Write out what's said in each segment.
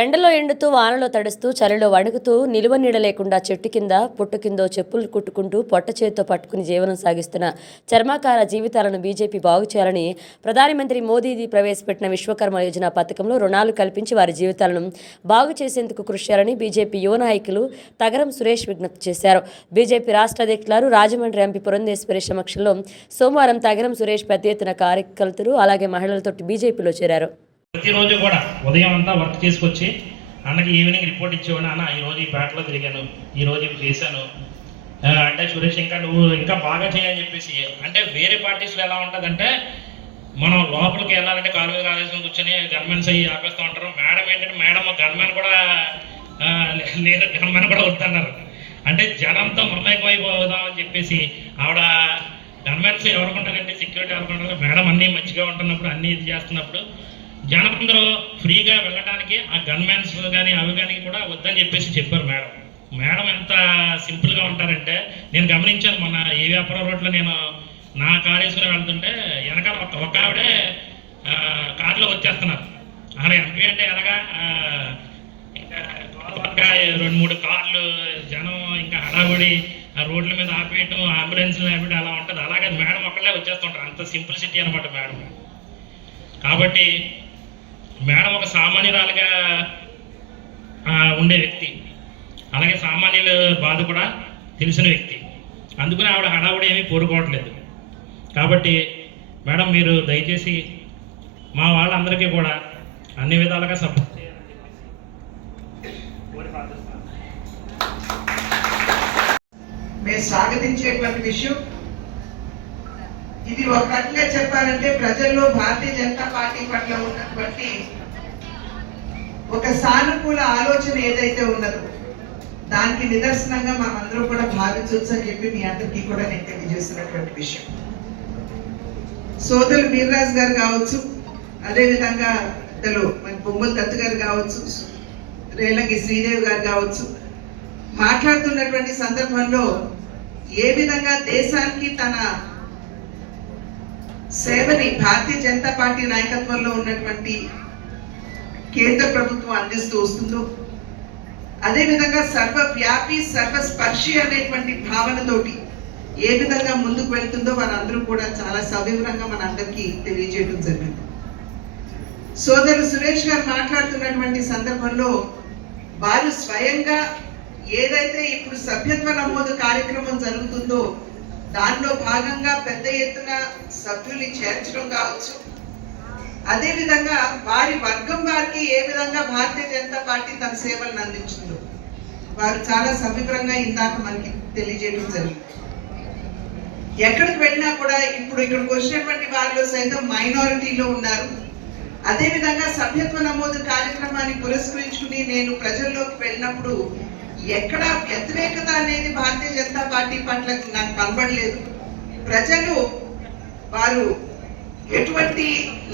ఎండలో ఎండుతూ వానలో తడుస్తూ చలిలో వణుకుతూ నిలువ నీడ లేకుండా చెట్టు కింద పుట్టు కిందో చెప్పులు కుట్టుకుంటూ పొట్ట చేతితో పట్టుకుని జీవనం సాగిస్తున్న చర్మాకార జీవితాలను బీజేపీ బాగు చేయాలని ప్రధానమంత్రి మోదీది ప్రవేశపెట్టిన విశ్వకర్మ యోజన పథకంలో రుణాలు కల్పించి వారి జీవితాలను బాగు చేసేందుకు కృషి చేయాలని బీజేపీ యువ నాయకులు తగరం సురేష్ విజ్ఞప్తి చేశారు. బీజేపీ రాష్ట్ర అధ్యక్షులు రాజమండ్రి ఎంపీ పురంధేశ్వరి సమక్షంలో సోమవారం తగరం సురేష్ పెద్ద ఎత్తున కార్యకర్తలు అలాగే మహిళలతో బీజేపీలో చేరారు. ప్రతిరోజు కూడా ఉదయం అంతా వర్క్ చేసుకొచ్చి అన్నకి ఈవినింగ్ రిపోర్ట్ ఇచ్చేవాడు అన్న ఈ రోజు ఈ పేటలో తిరిగాను ఈరోజు ఇవి చేశాను? అంటే సురేష్ ఇంకా నువ్వు ఇంకా బాగా చేయని చెప్పేసి అంటే వేరే పార్టీస్లో ఎలా ఉంటుందంటే మనం లోపలికి వెళ్ళాలంటే కాలువ మీద కాలేసుకుని కూర్చొని గన్మెన్స్ అయ్యి ఆపేస్తూ ఉంటారు. మేడం ఏంటంటే మేడం గన్మెన్ కూడా ఆ, లేరు గన్మెన్ కూడా వద్దన్నారు. అంటే జనంతో మమేకమైపోదాం అని చెప్పేసి ఆవిడ గన్మెన్స్ ఎవరుకుంటారంటే సెక్యూరిటీ ఎవరుకుంటారు మేడం అన్నీ మంచిగా ఉంటున్నప్పుడు అన్నీ ఇది చేస్తున్నప్పుడు జనమందరూ ఫ్రీగా వెళ్ళడానికి ఆ గన్మెన్స్ కానీ అవి కానీ కూడా వద్దని చెప్పేసి చెప్పారు మేడం. మేడం ఎంత సింపుల్గా ఉంటారంటే నేను గమనించాను మొన్న ఏ వ్యాపార రోడ్లో నేను నా కాళేశ్వరం వెళ్తుంటే వెనకాల ఒక ఒక ఆవిడే కార్లో కారులో వచ్చేస్తున్నారు. ఆయన ఎంపీ అంటే ఎలాగా ఇంకా రెండు మూడు కార్లు జనం ఇంకా హడావుడి ఆ రోడ్ల మీద ఆపేయటం అంబులెన్స్లు ఆపేయటం అలా ఉంటుంది. అలాగే మేడం ఒక్కళ్ళే వచ్చేస్తుంటారు. అంత సింపుల్ సిటీ అనమాట మేడం. కాబట్టి మేడం ఒక సామాన్యురాలుగా ఉండే వ్యక్తి. అలాగే సామాన్యుల బాధ కూడా తెలిసిన వ్యక్తి. అందుకని ఆవిడ హడావుడి ఏమీ కోరుకోవట్లేదు. కాబట్టి మేడం మీరు దయచేసి మా వాళ్ళందరికీ కూడా అన్ని విధాలుగా సపోర్ట్ మేము స్వాగతించేటువంటి విషయం ఇది ఒక రకంగా చెప్పాలంటే ప్రజల్లో భారతీయ జనతా పార్టీ పట్ల ఉన్నటువంటి ఒక సానుకూల ఆలోచన ఏదైతే ఉన్నదో దానికి నిదర్శనంగా మనం అందరూ కూడా భావించవచ్చు అని చెప్పి మీ అందరికీ కూడా నేను తెలియజేస్తున్నటువంటి విషయం. సోదరు వీర్రాజు గారు కావచ్చు అదేవిధంగా ఇద్దరు మన బొమ్మల దత్తు గారు కావచ్చు రేలంగి శ్రీదేవి గారు కావచ్చు మాట్లాడుతున్నటువంటి సందర్భంలో ఏ విధంగా దేశానికి తన సేవని భారతీయ జనతా పార్టీ నాయకత్వంలో ఉన్నటువంటి కేంద్ర ప్రభుత్వం అందిస్తూ వస్తుందో అదేవిధంగా సర్వవ్యాపి సర్వస్పర్శి అనేటువంటి భావనతోటి ఏ విధంగా ముందుకు వెళ్తుందో వారందరూ కూడా చాలా సవివరంగా మన అందరికీ తెలియజేయడం జరిగింది. సోదరుడు సురేష్ గారు మాట్లాడుతున్నటువంటి సందర్భంలో వారు స్వయంగా ఏదైతే ఇప్పుడు సభ్యత్వ నమోదు కార్యక్రమం జరుగుతుందో దానిలో భాగంగా పెద్ద ఎత్తున సభ్యుల్ని చేర్చడం కావచ్చు. అదే విధంగా వారి వర్గం వారికి ఏ విధంగా భారతీయ జనతా పార్టీ తన సేవలను అందించిందో వారు చాలా సవివరంగా ఇందాక మనకి తెలియజేయడం జరిగింది. ఎక్కడికి వెళ్ళినా కూడా ఇప్పుడు ఇక్కడికి వచ్చినటువంటి వారిలో సైతం మైనారిటీలో ఉన్నారు. అదేవిధంగా సభ్యత్వ నమోదు కార్యక్రమాన్ని పురస్కరించుకుని నేను ప్రజల్లోకి వెళ్ళినప్పుడు ఎక్కడ వ్యతిరేకత అనేది భారతీయ జనతా పార్టీ పట్ల నాకు కనబడలేదు. ప్రజలు వారు ఎటువంటి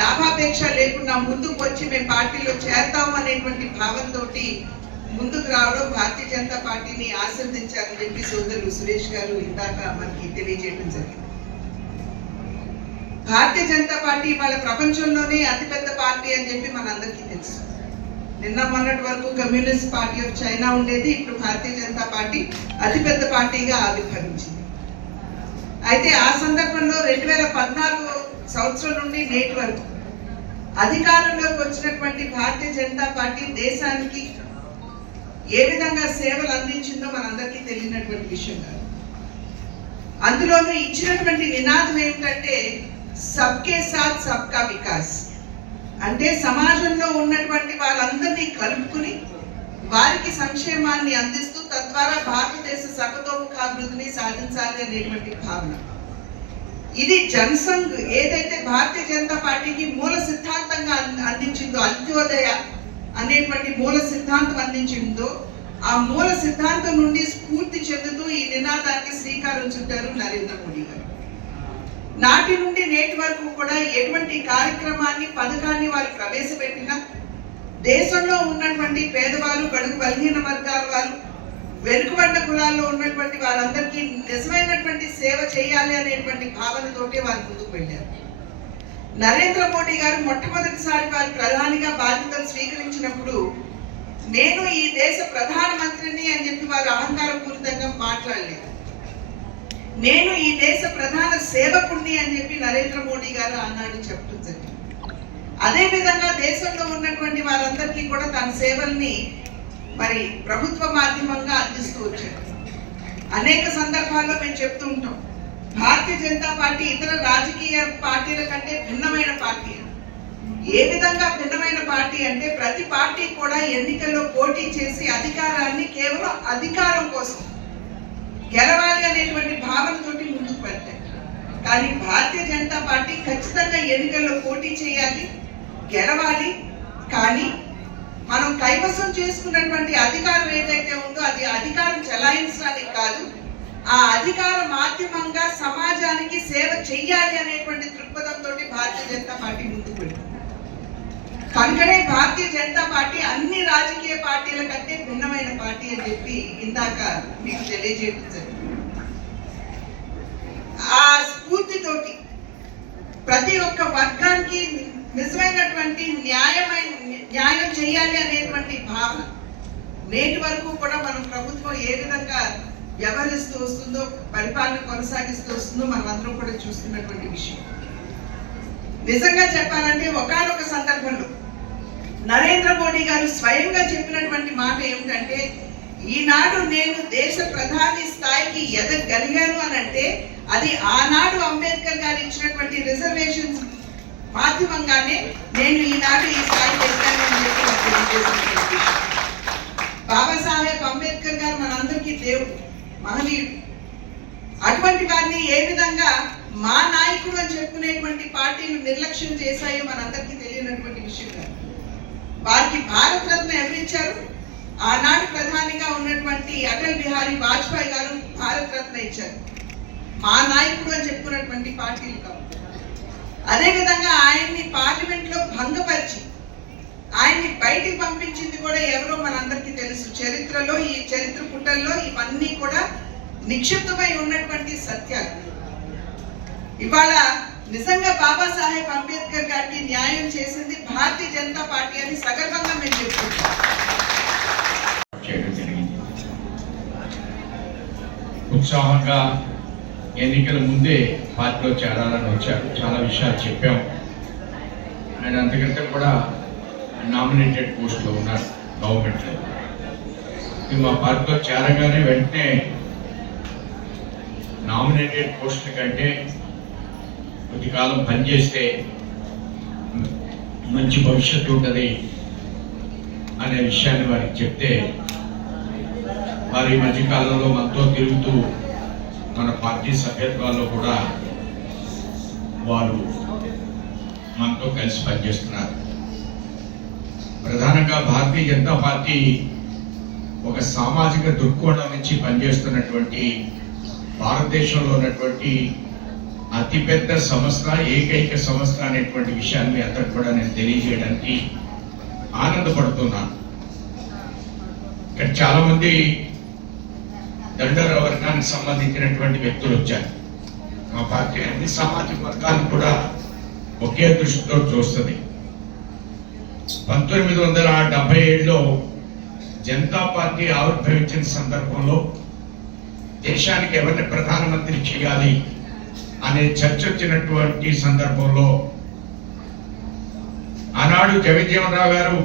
లాభాపేక్ష లేకుండా ముందుకు వచ్చి మేము పార్టీలో చేరతాము అనేటువంటి భావంతో ముందుకు రావడం భారతీయ జనతా పార్టీని ఆశీర్వదించారని చెప్పి సోదరులు సురేష్ గారు ఇందాక మనకి తెలియజేయడం జరిగింది. భారతీయ జనతా పార్టీ వాళ్ళ ప్రపంచంలోనే అతిపెద్ద పార్టీ అని చెప్పి మనందరికీ తెలుసు. నిన్న మొన్నటి వరకు కమ్యూనిస్ట్ పార్టీ ఆఫ్ చైనా ఉండేది ఇప్పుడు భారతీయ జనతా పార్టీ అతిపెద్ద పార్టీగా ఆవిర్భవించింది. అయితే ఆ సందర్భంలో రెండు వేల పద్నాలుగు సంవత్సరం నుండి నేటి వరకు అధికారంలోకి వచ్చినటువంటి భారతీయ జనతా పార్టీ దేశానికి ఏ విధంగా సేవలు అందించిందో మనందరికీ తెలియనటువంటి విషయం కాదు. అందులోనూ ఇచ్చినటువంటి నినాదం ఏమిటంటే సబ్కే సాత్ సబ్కా వికాస్. అంటే సమాజంలో ఉన్నటువంటి వాళ్ళందరినీ కలుపుకుని వారికి సంక్షేమాన్ని అందిస్తూ తద్వారా భారతదేశ సర్వతోముఖాభివృద్ధిని సాధించాలి అనేటువంటి భావన. ఇది జనసంఘ్ ఏదైతే భారతీయ జనతా పార్టీకి మూల సిద్ధాంతంగా అందించిందో అంత్యోదయ అనేటువంటి మూల సిద్ధాంతం అందించిందో ఆ మూల సిద్ధాంతం నుండి స్ఫూర్తి చెందుతూ ఈ నినాదానికి శ్రీకారం చుట్టారు నరేంద్ర మోడీ గారు. నాటి నుండి నేటి వరకు కూడా ఎటువంటి కార్యక్రమాన్ని పథకాన్ని వారు ప్రవేశపెట్టినా దేశంలో ఉన్నటువంటి పేదవారు బడుగు బలహీన వర్గాల వారు వెనుకబడ్డ కులాల్లో ఉన్నటువంటి వారందరికీ నిజమైనటువంటి సేవ చేయాలి అనేటువంటి భావనతోటి వారు ముందుకు వెళ్ళారు. నరేంద్ర మోడీ గారు మొట్టమొదటిసారి వారు ప్రధానిగా బాధ్యతలు స్వీకరించినప్పుడు నేను ఈ దేశ ప్రధానమంత్రిని అని చెప్పి వారు అహంకారపూరితంగా మాట్లాడలేదు. నేను ఈ దేశ ప్రధాన సేవకుడిని అని చెప్పి నరేంద్ర మోడీ గారు ఆనాడు చెప్పడం జరిగింది అదే విధంగా దేశంలో ఉన్నటువంటి వారందరికీ కూడా తన సేవల్ని మరి ప్రభుత్వ మాధ్యమంగా అందిస్తూ వచ్చారు. అనేక సందర్భాల్లో మేము చెప్తూ ఉంటాం భారతీయ జనతా పార్టీ ఇతర రాజకీయ పార్టీల కంటే భిన్నమైన పార్టీ ఏ విధంగా భిన్నమైన పార్టీ అంటే ప్రతి పార్టీ కూడా ఎన్నికల్లో పోటీ చేసి అధికారాన్ని కేవలం అధికారం కోసం గెలవాలి అనేటువంటి భావనతోటి ముందుకు వెళ్తాయి కానీ భారతీయ జనతా పార్టీ ఖచ్చితంగా ఎన్నికల్లో పోటీ చేయాలి గెలవాలి. కానీ మనం కైవసం చేసుకున్నటువంటి అధికారం ఏదైతే ఉందో అది అధికారం చెలాయించడానికి కాదు ఆ అధికార మాధ్యమంగా సమాజానికి సేవ చెయ్యాలి అనేటువంటి దృక్పథంతో భారతీయ జనతా పార్టీ కనుకనే భారతీయ జనతా పార్టీ అన్ని రాజకీయ పార్టీల కంటే భిన్నమైన పార్టీ అని చెప్పి ఇందాక మీకు తెలియజేయడం జరిగింది. ఆ స్ఫూర్తితోటి ప్రతి ఒక్క వర్గానికి నిజమైనటువంటి న్యాయమైన న్యాయం చేయాలి అనేటువంటి భావన నేటి వరకు కూడా మనం ప్రభుత్వం ఏ విధంగా వ్యవహరిస్తూ వస్తుందో పరిపాలన కొనసాగిస్తూ వస్తుందో మనమందరం కూడా చూస్తున్నటువంటి విషయం. నిజంగా చెప్పాలంటే ఒకనొక సందర్భంలో నరేంద్ర మోడీ గారు స్వయంగా చెప్పినటువంటి మాట ఏమిటంటే ఈనాడు నేను దేశ ప్రధాని స్థాయికి ఎదగలిగాను అని అంటే అది ఆనాడు అంబేద్కర్ గారు ఇచ్చినటువంటి రిజర్వేషన్స్ మాధ్యమంగానే నేను ఈనాడు ఈ స్థాయికి ఎదిగాను అని చెప్పి బాబాసాహెబ్ అంబేద్కర్ గారు మనందరికీ దేవుడు. మహనీయుడు అటువంటి వారిని ఏ విధంగా మా నాయకుడు అని చెప్పుకునేటువంటి పార్టీలు నిర్లక్ష్యం చేశాయో మనందరికీ తెలియనటువంటి విషయం కాదు. వారికి భారత రత్న ఆనాడు ప్రధానిగా ఉన్నటువంటి అటల్ బిహారీ వాజ్పేయి గారు భారత రత్న ఇచ్చారు. మా నాయకుడు అని చెప్పుకున్నటువంటి పార్టీలు కావు. అదే విధంగా ఆయన్ని పార్లమెంట్లో భంగపరిచి ఆయన్ని బయటికి పంపించింది కూడా ఎవరో మనందరికీ తెలుసు. చరిత్రలో ఈ చరిత్ర పుటల్లో ఇవన్నీ కూడా నిక్షిప్తమై ఉన్నటువంటి సత్యాలు. ఇవాళ నిజంగా బాబాసాహెబ్ అంబేద్కర్ గారికి న్యాయం చేసింది భారతీయ అనేది సగర్వంగా మేము చెప్పుకుంటాం ఉత్సాహంగా ఎన్నికల ముందే పార్టీలో చేరాలని వచ్చారు. చాలా విషయాలు చెప్పాం. ఆయన అంతకంటే కూడా నామినేటెడ్ పోస్ట్లో ఉన్నారు గవర్నమెంట్లో ఇది మా పార్టీలో చేరగానే వెంటనే నామినేటెడ్ పోస్ట్ కంటే కొద్ది కాలం పనిచేస్తే మంచి భవిష్యత్తు ఉంటుంది అనే విషయాన్ని వారికి చెప్తే వారి మధ్యకాలంలో మధ్య కాలంలో మనతో తిరుగుతూ మన పార్టీ సభ్యత్వాల్లో కూడా వారు మనతో కలిసి పనిచేస్తున్నారు. ప్రధానంగా భారతీయ జనతా పార్టీ ఒక సామాజిక దృక్కోణం నుంచి పనిచేస్తున్నటువంటి భారతదేశంలో ఉన్నటువంటి అతిపెద్ద సంస్థ ఏకైక సంస్థ అనేటువంటి విషయాన్ని అతడు కూడా నేను తెలియజేయడానికి ఆనందపడుతున్నాను. ఇక్కడ చాలా మంది దండర వర్గానికి సంబంధించినటువంటి వ్యక్తులు వచ్చారు. మా పార్టీ అన్ని సామాజిక వర్గాలను కూడా ఒకే దృష్టితో చూస్తుంది. పంతొమ్మిది వందల డెబ్బై ఏడులో జనతా పార్టీ ఆవిర్భవించిన సందర్భంలో దేశానికి ఎవరిని ప్రధానమంత్రి చేయాలి అనే చర్చ వచ్చినటువంటి సందర్భంలో ఆనాడు జగజ్జీవనరావు గారు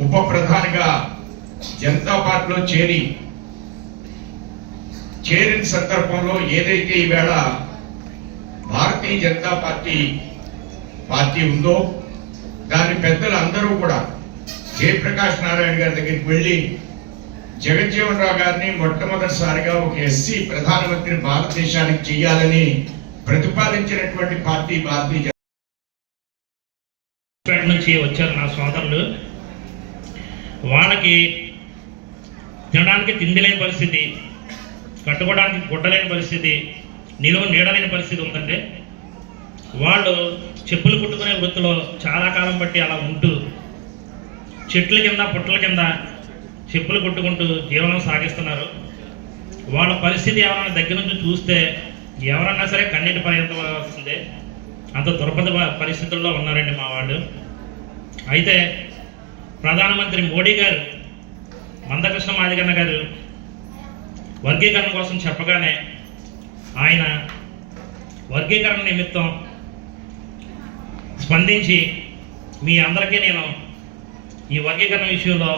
ఉప ప్రధానిగా జనతా పార్టీలో చేరి చేరిన సందర్భంలో ఏదైతే ఈవేళ భారతీయ జనతా పార్టీ పార్టీ ఉందో దాని పెద్దలు అందరూ కూడా జయప్రకాష్ నారాయణ గారి దగ్గరికి వెళ్ళి జగజ్జీవన్ రావు గారిని మొట్టమొదటిసారిగా ఒక ఎస్సీ ప్రధానమంత్రి భారతదేశానికి చేయాలని ప్రతిపాదించినటువంటి పార్టీ భారతీయ జనతా నుంచి వచ్చారు నా సోదరులు. వాళ్ళకి తినడానికి తిండి లేని పరిస్థితి కట్టుకోవడానికి గుడ్డలేని పరిస్థితి నిలువ నీడలేని పరిస్థితి ఉందంటే వాళ్ళు చెప్పులు కుట్టుకునే వృత్తిలో చాలా కాలం బట్టి అలా ఉంటూ చెట్ల కింద పుట్టల కింద చెప్పులు కొట్టుకుంటూ జీవనం సాగిస్తున్నారు. వాళ్ళ పరిస్థితి ఎవరైనా దగ్గర నుంచి చూస్తే ఎవరన్నా సరే కన్నీటి పర్యంతం వస్తుంది. అంత దుర్భర పరిస్థితుల్లో ఉన్నారండి మా వాళ్ళు. అయితే ప్రధానమంత్రి మోడీ గారు మందకృష్ణ మాదిగన్న గారు వర్గీకరణ కోసం చెప్పగానే ఆయన వర్గీకరణ నిమిత్తం స్పందించి మీ అందరికీ నేను ఈ వర్గీకరణ విషయంలో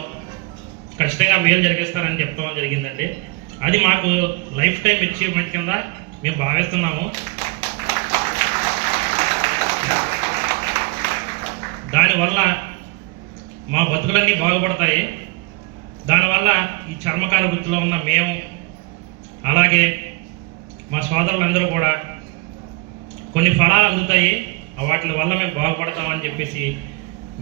ఖచ్చితంగా మేలు జరిగిస్తారని చెప్పడం జరిగిందండి. అది మాకు లైఫ్ టైం అచీవ్మెంట్ కింద మేము భావిస్తున్నాము. దానివల్ల మా బతుకులన్నీ బాగుపడతాయి. దానివల్ల ఈ చర్మకార వృత్తిలో ఉన్న మేము అలాగే మా సోదరులందరూ కూడా కొన్ని ఫలాలు అందుతాయి. వాటి వల్ల మేము బాగుపడతామని చెప్పేసి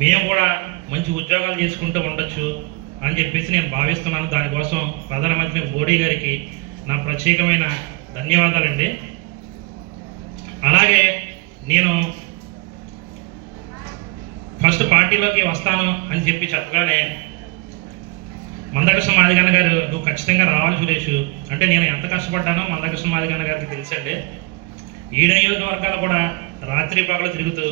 మేము కూడా మంచి ఉద్యోగాలు చేసుకుంటూ ఉండొచ్చు. అని చెప్పేసి నేను భావిస్తున్నాను. దానికోసం ప్రధానమంత్రి మోడీ గారికి నా ప్రత్యేకమైన ధన్యవాదాలండి. అలాగే నేను ఫస్ట్ పార్టీలోకి వస్తాను అని చెప్పి చెప్పగానే మందకృష్ణ మాదిగన్న గారు నువ్వు ఖచ్చితంగా రావాలి సురేష్. అంటే నేను ఎంత కష్టపడ్డానో మందకృష్ణ మాదిగన్న గారికి తెలుసండి. ఈ నియోజకవర్గాలు కూడా రాత్రి పగలు తిరుగుతూ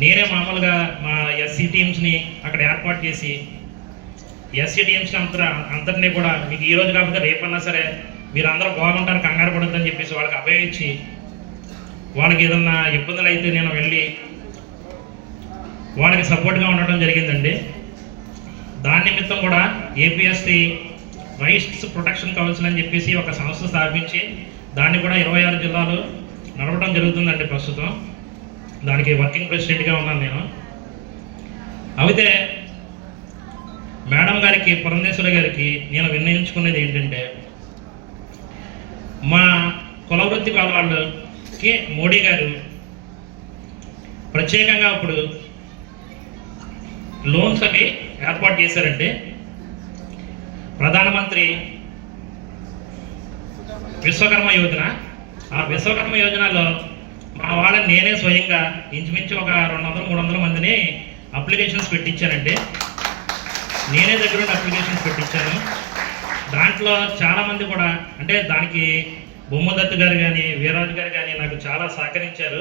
నేనే మామూలుగా మా ఎస్సీ టీమ్స్ని అక్కడ ఏర్పాటు చేసి ఎస్సీ టీమ్స్ అంతా అంతటినీ కూడా మీకు ఈ రోజు కాకపోతే రేపన్నా సరే మీరు అందరూ బాగుంటారు కంగారు పడుతుందని చెప్పేసి వాళ్ళకి అభయం ఇచ్చి వాళ్ళకి ఏదన్నా ఇబ్బందులు అయితే నేను వెళ్ళి వాళ్ళకి సపోర్ట్గా ఉండటం జరిగిందండి. దాని నిమిత్తం కూడా ఏపీఎస్సి రైట్స్ ప్రొటెక్షన్ కౌన్సిల్ అని చెప్పేసి ఒక సంస్థ స్థాపించి దాన్ని కూడా ఇరవై ఆరు జిల్లాలు నడవడం జరుగుతుందండి ప్రస్తుతం. దానికి వర్కింగ్ ప్రెసిడెంట్గా ఉన్నాను నేను. అయితే మేడం గారికి పురంధేశ్వరి గారికి నేను విన్నయించుకునేది ఏంటంటే మా కులవృత్తి వాళ్ళకి మోడీ గారు ప్రత్యేకంగా ఇప్పుడు లోన్స్ అవి ఏర్పాటు చేశారండి ప్రధానమంత్రి విశ్వకర్మ యోజన ఆ విశ్వకర్మ యోజనలో మా వాళ్ళని నేనే స్వయంగా ఇంచుమించు ఒక రెండు వందల మూడు వందల మందిని అప్లికేషన్స్ పెట్టించానండి నేనే దగ్గర ఉండి అప్లికేషన్స్ పెట్టించాను దాంట్లో చాలామంది కూడా అంటే దానికి బొమ్మదత్తు గారు కానీ వీరాజు గారు కానీ నాకు చాలా సహకరించారు.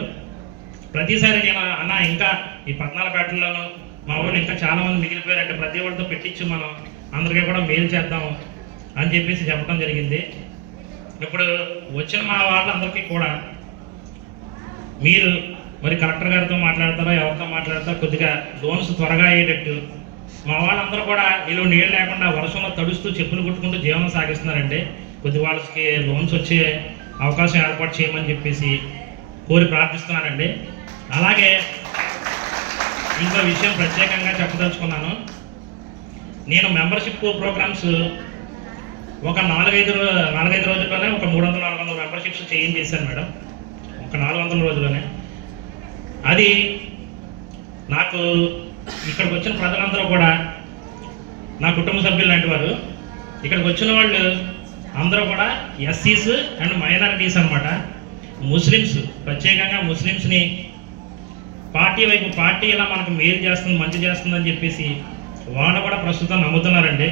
ప్రతిసారి నేను అన్న ఇంకా ఈ పద్నాలుగేటల్లోనూ మా ఊళ్ళు ఇంకా చాలామంది మిగిలిపోయారంటే ప్రతి వాళ్ళతో పెట్టించి మనం అందరికీ కూడా మేలు చేద్దాం అని చెప్పేసి చెప్పడం జరిగింది. ఇప్పుడు వచ్చిన మా వాళ్ళందరికీ కూడా మీరు మరి కలెక్టర్ గారితో మాట్లాడతారో ఎవరితో మాట్లాడతారో? కొద్దిగా లోన్స్ త్వరగా అయ్యేటట్టు. మా వాళ్ళందరూ కూడా ఇలా నీళ్ళు లేకుండా వర్షంలో తడుస్తూ చెప్పులు కుట్టుకుంటూ జీవనం సాగిస్తున్నారండి. కొద్ది వాళ్ళకి లోన్స్ వచ్చే అవకాశం ఏర్పాటు చేయమని చెప్పేసి కోరి ప్రార్థిస్తున్నానండి. అలాగే ఇంకో విషయం ప్రత్యేకంగా చెప్పదలుచుకున్నాను. నేను మెంబర్షిప్ ప్రోగ్రామ్స్ ఒక నాలుగైదు నాలుగైదు రోజుల్లోనే ఒక మూడు వందల నాలుగు వందల మెంబర్షిప్స్ చేయించేశాను మేడం. ఒక నాలుగు వందల రోజుల్లోనే అది నాకు ఇక్కడికి వచ్చిన ప్రజలందరూ కూడా నా కుటుంబ సభ్యులు లాంటి వారు ఇక్కడికి వచ్చిన వాళ్ళు అందరూ కూడా ఎస్సీస్ అండ్ మైనారిటీస్ అన్నమాట. ముస్లిమ్స్ ప్రత్యేకంగా ముస్లిమ్స్ని పార్టీ వైపు పార్టీ ఇలా మనకు మేలు చేస్తుంది మంచి చేస్తుందని చెప్పేసి వాళ్ళు కూడా ప్రస్తుతం నమ్ముతున్నారండి.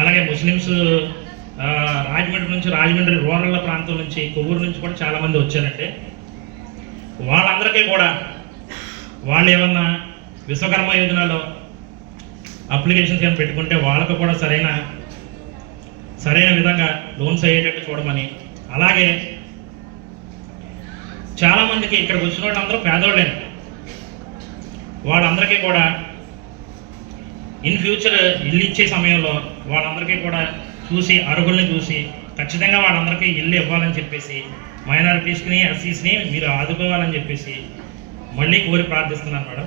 అలాగే ముస్లిమ్స్ రాజమండ్రి నుంచి రాజమండ్రి రూరల్ ప్రాంతం నుంచి కొవ్వూరు నుంచి కూడా చాలామంది వచ్చారండి. వాళ్ళందరికీ కూడా వాళ్ళు ఏమన్నా విశ్వకర్మ యోజనలో అప్లికేషన్స్ ఏమైనా పెట్టుకుంటే వాళ్ళకు కూడా సరైన సరైన విధంగా లోన్స్ అయ్యేటట్టు చూడమని. అలాగే చాలామందికి ఇక్కడికి వచ్చిన వాళ్ళందరూ పేదోళ్ళే. వాళ్ళందరికీ కూడా ఇన్ ఫ్యూచర్ ఇల్లు ఇచ్చే సమయంలో వాళ్ళందరికీ కూడా చూసి అరుగుల్ని చూసి ఖచ్చితంగా వాళ్ళందరికీ ఇల్లు ఇవ్వాలని చెప్పేసి మైనారిటీస్ని ఎస్సీస్ని మీరు ఆదుకోవాలని చెప్పేసి మళ్ళీ కోరి ప్రార్థిస్తున్నాను మేడం.